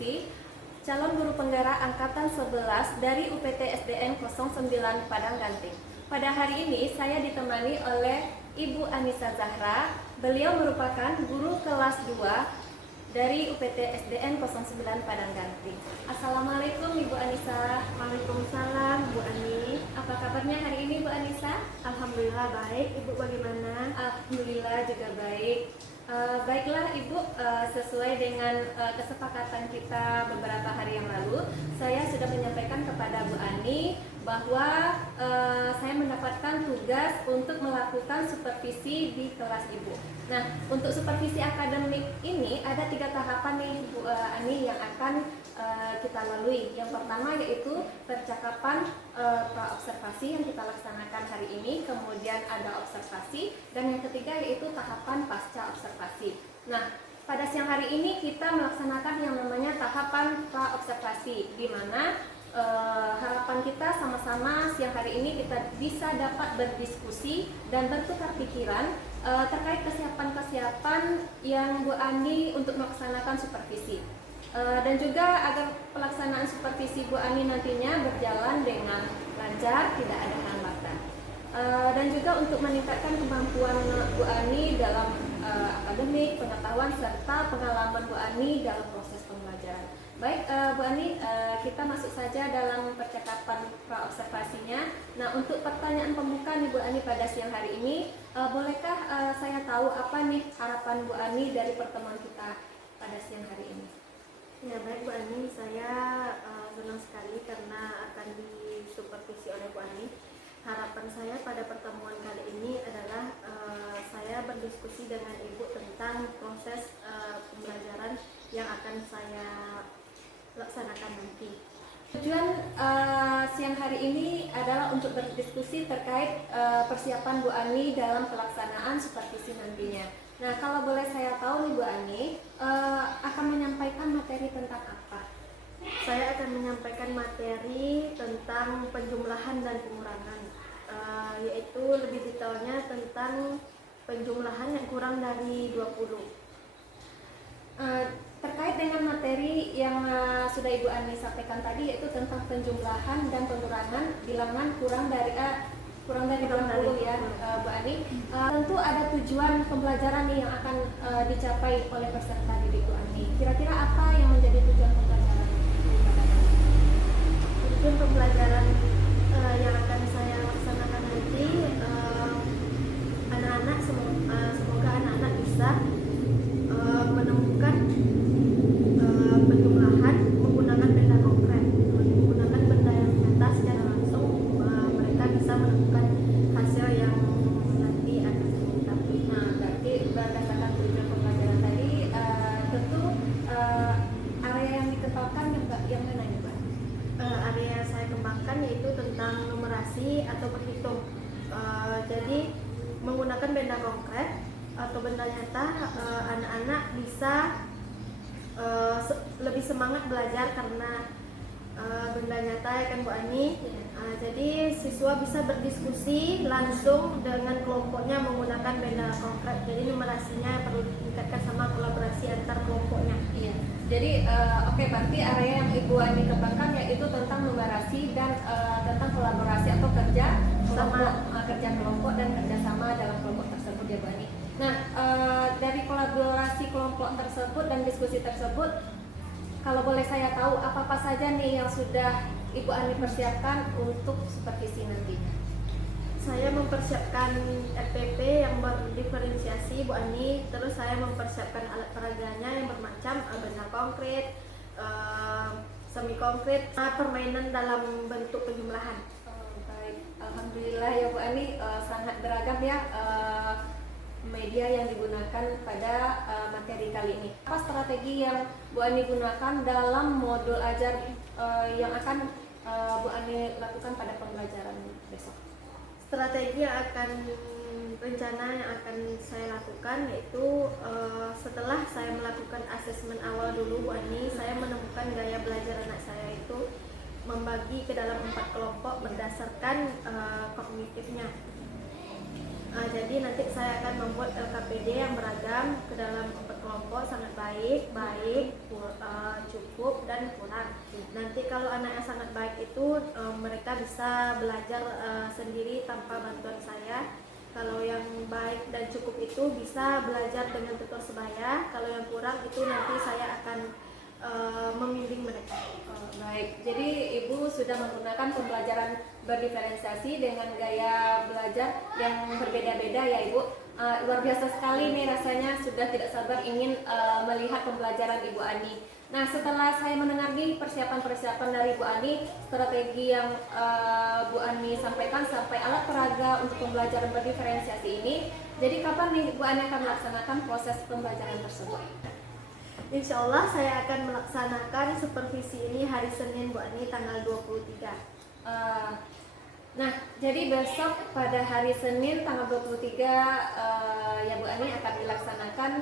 Ningsih, calon guru penggerak angkatan 11 dari UPT SDN 09 Padang Ganting. Pada hari ini saya ditemani oleh Ibu Anissa Zahra. Beliau merupakan guru kelas 2 dari UPT SDN 09 Padang Ganting. Assalamualaikum Ibu Anissa. Waalaikumsalam Bu Ani. Apa kabarnya hari ini Bu Anissa? Alhamdulillah baik. Ibu bagaimana? Alhamdulillah juga baik. Baiklah Ibu, sesuai dengan kesepakatan kita beberapa hari yang lalu, saya sudah menyampaikan kepada Bu Ani bahwa saya mendapatkan tugas untuk melakukan supervisi di kelas Ibu. Nah, untuk supervisi akademik ini ada 3 tahapan nih Bu Ani yang akan kita lalui. Yang pertama yaitu percakapan pra-observasi yang kita laksanakan hari ini, kemudian ada observasi, dan yang ketiga yaitu tahapan pasca observasi. Nah, pada siang hari ini kita melaksanakan yang namanya tahapan pra-observasi, di mana harapan kita sama-sama siang hari ini kita bisa dapat berdiskusi dan bertukar pikiran terkait kesiapan-kesiapan yang Bu Ani untuk melaksanakan supervisi. Dan juga agar pelaksanaan supervisi Bu Ani nantinya berjalan dengan lancar, tidak ada hambatan. Dan juga untuk meningkatkan kemampuan Bu Ani dalam akademik, pengetahuan, serta pengalaman Bu Ani dalam proses pembelajaran. Baik Bu Ani, kita masuk saja dalam percakapan pra-observasinya. Nah, untuk pertanyaan pembuka nih Bu Ani pada siang hari ini, bolehkah saya tahu apa nih harapan Bu Ani dari pertemuan kita pada siang hari ini? Ya baik Bu Ani, saya senang sekali karena akan disupervisi oleh Bu Ani. Harapan saya pada pertemuan kali ini adalah saya berdiskusi dengan Ibu tentang proses pembelajaran yang akan saya laksanakan nanti. Tujuan siang hari ini adalah untuk berdiskusi terkait persiapan Bu Ani dalam pelaksanaan supervisi nantinya. Nah, kalau boleh saya tahu nih Bu Ani, akan menyampaikan materi tentang apa? Saya akan menyampaikan materi tentang penjumlahan dan pengurangan, yaitu lebih detailnya tentang penjumlahan yang kurang dari 20. Terkait dengan materi yang sudah Ibu Ani sampaikan tadi, yaitu tentang penjumlahan dan pengurangan bilangan kurang dari 20 ya Bu Ani. Tentu ada tujuan pembelajaran nih yang akan dicapai oleh peserta didik Bu Ani. Kira-kira apa yang menjadi tujuan pembelajaran? Tujuan pembelajaran yang akan saya laksanakan nanti, anak-anak semoga anak-anak bisa menemukan penjumlahan menggunakan benda konkret, menggunakan benda yang nyata secara langsung. Mereka bisa menemukan hasil yang nanti akan diminta. Nah, berarti berdasarkan tujuan pembelajaran tadi, tentu area yang dikembangkan yang mana ini Pak? Area yang saya kembangkan yaitu tentang numerasi atau berhitung. Jadi menggunakan benda konkret atau benda nyata, anak-anak bisa lebih semangat belajar karena benda nyata ya kan Bu Ani. Jadi siswa bisa berdiskusi langsung dengan kelompoknya menggunakan benda konkret. Jadi numerasinya perlu ditingkatkan sama kolaborasi antar kelompoknya. Iya. Jadi oke, berarti area yang Ibu Ani kembangkan yaitu tentang numerasi dan tentang kolaborasi atau kerja kelompok dan kerjasama dalam kelompok tersebut ya Bu Ani. Nah, dari kolaborasi kelompok tersebut dan diskusi tersebut, kalau boleh saya tahu apa saja nih yang sudah Ibu Ani persiapkan untuk supervisi nantinya? Saya mempersiapkan RPP yang berdiferensiasi Bu Ani, terus saya mempersiapkan alat peraganya yang bermacam, benda konkret, semi konkret, permainan dalam bentuk penjumlahan. Baik, alhamdulillah ya Bu Ani, sangat beragam ya media yang digunakan pada materi kali ini. Apa strategi yang Bu Ani gunakan dalam modul ajar yang akan Bu Ani lakukan pada pembelajaran besok? Strategi yang rencana yang akan saya lakukan yaitu setelah saya melakukan asesmen awal dulu Bu Ani, saya menemukan gaya belajar anak saya itu membagi ke dalam 4 kelompok berdasarkan kognitifnya. Jadi nanti saya akan membuat LKPD yang beragam ke dalam 4 kelompok, sangat baik, cukup, nanti kalau anak yang sangat baik itu mereka bisa belajar sendiri tanpa bantuan saya. Kalau yang baik dan cukup itu bisa belajar dengan tutor sebaya. Kalau yang kurang itu nanti saya akan membimbing mereka. Baik, jadi Ibu sudah menggunakan pembelajaran berdiferensiasi dengan gaya belajar yang berbeda-beda ya Ibu. Luar biasa sekali nih, rasanya sudah tidak sabar ingin melihat pembelajaran Ibu Ani. Nah, setelah saya mendengar nih persiapan-persiapan dari Bu Ani, strategi yang Bu Ani sampaikan sampai alat peraga untuk pembelajaran berdiferensiasi ini, jadi kapan nih Bu Ani akan melaksanakan proses pembelajaran tersebut? Insya Allah saya akan melaksanakan supervisi ini hari Senin Bu Ani tanggal 23. Nah, jadi besok pada hari Senin tanggal 23 ya Bu Ani akan dilaksanakan,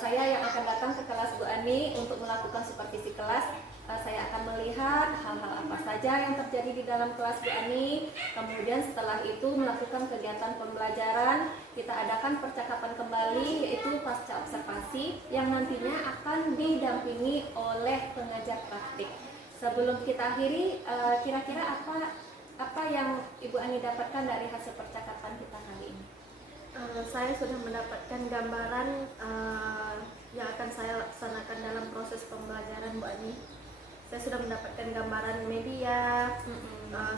saya yang akan datang ke kelas Bu Ani untuk melakukan supervisi kelas. Saya akan melihat hal-hal apa saja yang terjadi di dalam kelas Bu Ani. Kemudian setelah itu melakukan kegiatan pembelajaran. Kita adakan percakapan kembali yaitu pasca observasi yang nantinya akan didampingi oleh pengajar praktik. Sebelum kita akhiri, kira-kira apa yang Ibu Ani dapatkan dari hasil percakapan kita kali ini? Saya sudah mendapatkan gambaran yang akan saya laksanakan dalam proses pembelajaran Bu Ani. Saya sudah mendapatkan gambaran media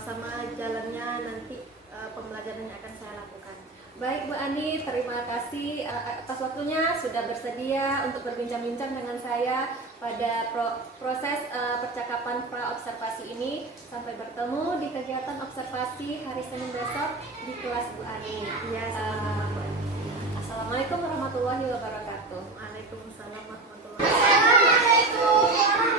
sama jalannya nanti pembelajaran yang akan saya lakukan. Baik Bu Ani, terima kasih atas waktunya sudah bersedia untuk berbincang-bincang dengan saya pada proses percakapan pra-observasi ini. Sampai bertemu di kegiatan observasi hari Senin besok di kelas Bu Ani. Ya, sama-sama Bu Ani. Assalamualaikum warahmatullahi wabarakatuh. Waalaikumsalam warahmatullahi wabarakatuh.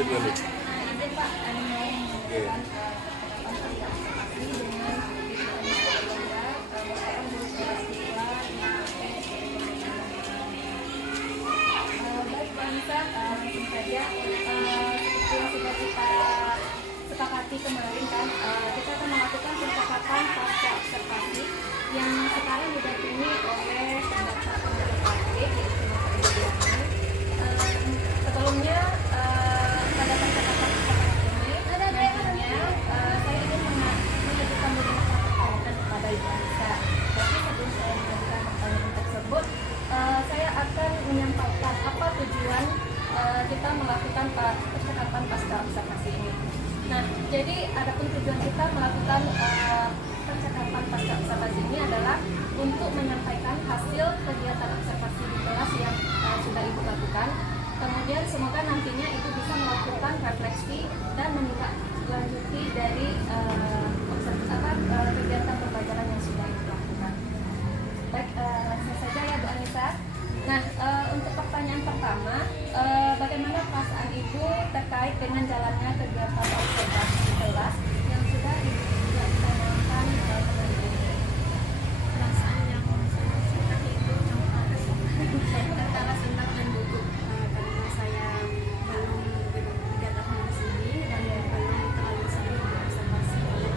lanjut nggak nih? Ini Pak, ada mau menyampaikan percakapan observasi dengan merupakan guru kelas 2 di baik Pak Anissa, langsung saja seperti yang sudah kita sepakati kemarin kan, kita akan melakukan percakapan pasca observasi yang sekarang didampingi oleh pendaftar pemilih praktik yaitu Bapak Ibu. Sebelumnya pada percakapan ini nantinya saya ingin mengajukan beberapa pertanyaan kepada Ibu Anissa. Tapi sebelum saya mengajukan pertanyaan tersebut, saya akan menyampaikan apa tujuan kita melakukan percakapan pasca observasi ini. Nah, jadi adapun tujuan kita melakukan percakapan pasca observasi ini adalah untuk menyampaikan hasil kegiatan observasi di kelas yang sudah Ibu lakukan. Kemudian semoga nantinya itu bisa melakukan refleksi dan menindaklanjuti dari kegiatan pembelajaran yang sudah Ibu lakukan. Baik, langsung saja ya Bu Anissa. Nah, untuk pertanyaan pertama, bagaimana perasaan Ibu terkait dengan jalannya kegiatan observasi di kelas yang sudah Ibu laksanakan kemarin ini? Perasaan yang saya rasakan itu antara senang dan gugup karena saya belum tiga tahun di sini dan belum terlalu sering berobservasi oleh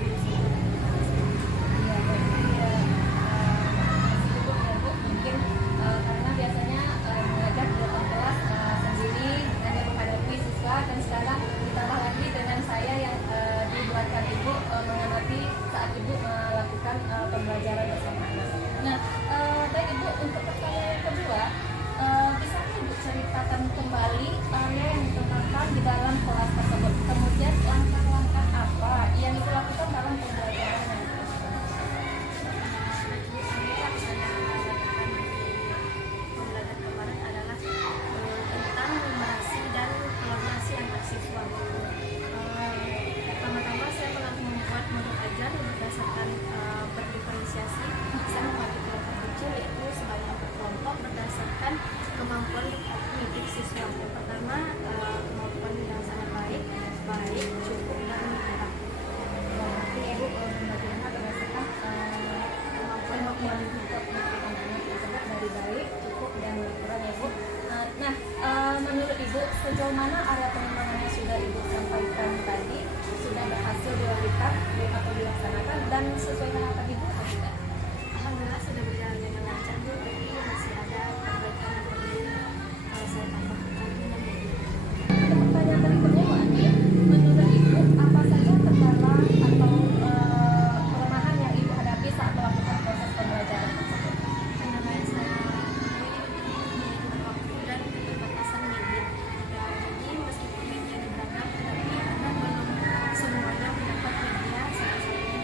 guru saya. Iya, berarti ya masih cukup ya Bu, mungkin karena biasanya mengajar di depan kelas sendiri hanya menghadapi siswa, dan sekarang ditambah lagi dengan saya yang dibuatkan Ibu mengamati saat Ibu melakukan pembelajaran bersama anak. Nah, baik Ibu, untuk pertanyaan yang kedua, bisakah Ibu ceritakan kembali area yang dikembangkan di dalam kelas tersebut, kemudian langkah-langkah apa yang Ibu lakukan dalam pembelajaran yang tersebut? Pembelajaran kemarin adalah tentang numerasi dan kolaborasi antar siswa. Pertama-tama saya telah membuat modul ajar berdasarkan berdiferensiasi. Saya membagi kelompok kecil yaitu sebanyak kelompok berdasarkan kemampuan kognitif siswa. Yang pertama kemampuan yang sangat baik, cukup dan mudah. Berarti Ibu membaginya berdasarkan kemampuan untuk melakukan anak tersebut dari baik, cukup, dan berkurang ya Bu. Nah, menurut Ibu sejauh mana area pengembangan yang sudah Ibu sampaikan tadi sudah berhasil dilakukan atau dilaksanakan dan sesuai harapan Ibu atau tidak? Alhamdulillah sudah berjalan dengan lancar Bu, tapi masih ada perbaikan yang perlu saya tambahkan. Untuk pertanyaan berikutnya Bu Ani, menurut Ibu apa saja kendala atau kelemahan yang Ibu hadapi saat melakukan proses pembelajaran tersebut? Kendala yang saya yaitu waktu dan keterbatasan media. Jadi meskipun media beragam, tapi Anda belum semuanya mendapat media salah satunya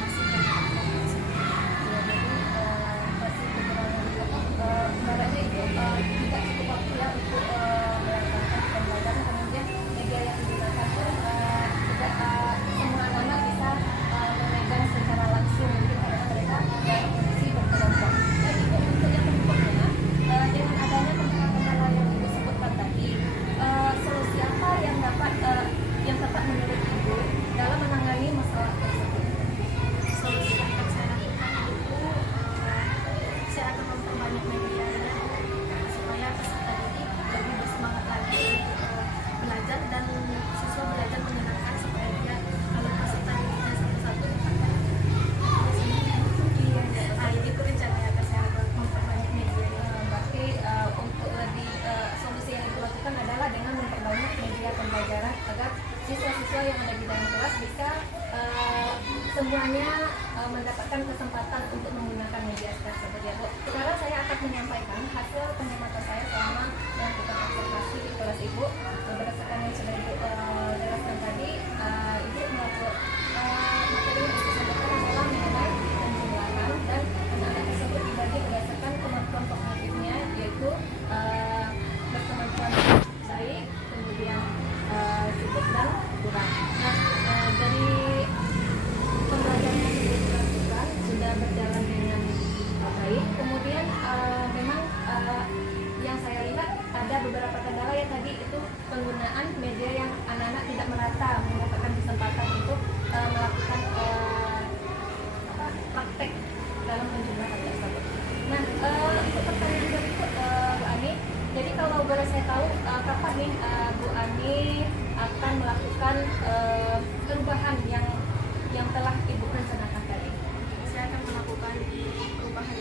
masih banyak informasi. Ya, jadi masih kekurangan ibaratnya Ibu tidak cukup waktu ya untuk melaksanakan pembelajaran, kemudian media yang digunakan pun tidak semua anak bisa memegang secara langsung, mungkin karena mereka dalam kondisi berkelompok. Dan Ibu untuk yang berikutnya, dengan adanya kendala-kendala yang Ibu sebutkan tadi, solusi apa yang yang tepat menurut Ibu dalam menangani masalah tersebut? Solusi yang akan saya lakukan itu saya akan memperbanyak media supaya peserta didik lebih bersemangat lagi untuk belajar dan siswa belajar menyenangkan supaya dia kalau peserta didiknya satu-satu akan itu rencana yang akan saya lakukan, memperbanyak media. Berarti untuk lebih solusi yang Ibu lakukan adalah dengan memperbanyak media pembelajaran agar siswa-siswa yang ada di dalam kelas bisa semuanya mendapatkan kesempatan untuk menggunakan media tersebut ya Bu. Sekarang saya akan menyampaikan hasil pengamatan saya selama melakukan observasi di kelas Ibu. Berdasarkan yang sudah Ibu jelaskan tadi, Ibu melakukan materi yang Ibu sampaikan adalah mengenai penjumlahan, dan anak-anak tersebut dibagi berdasarkan kemampuan kognitifnya, yaitu berkemampuan baik, kemudian cukup dan kurang. Nah, dari pembelajaran yang sudah dilakukan sudah berjalan saya tahu kapan nih Bu Ani akan melakukan perubahan yang telah Ibu rencanakan tadi? Saya akan melakukan perubahan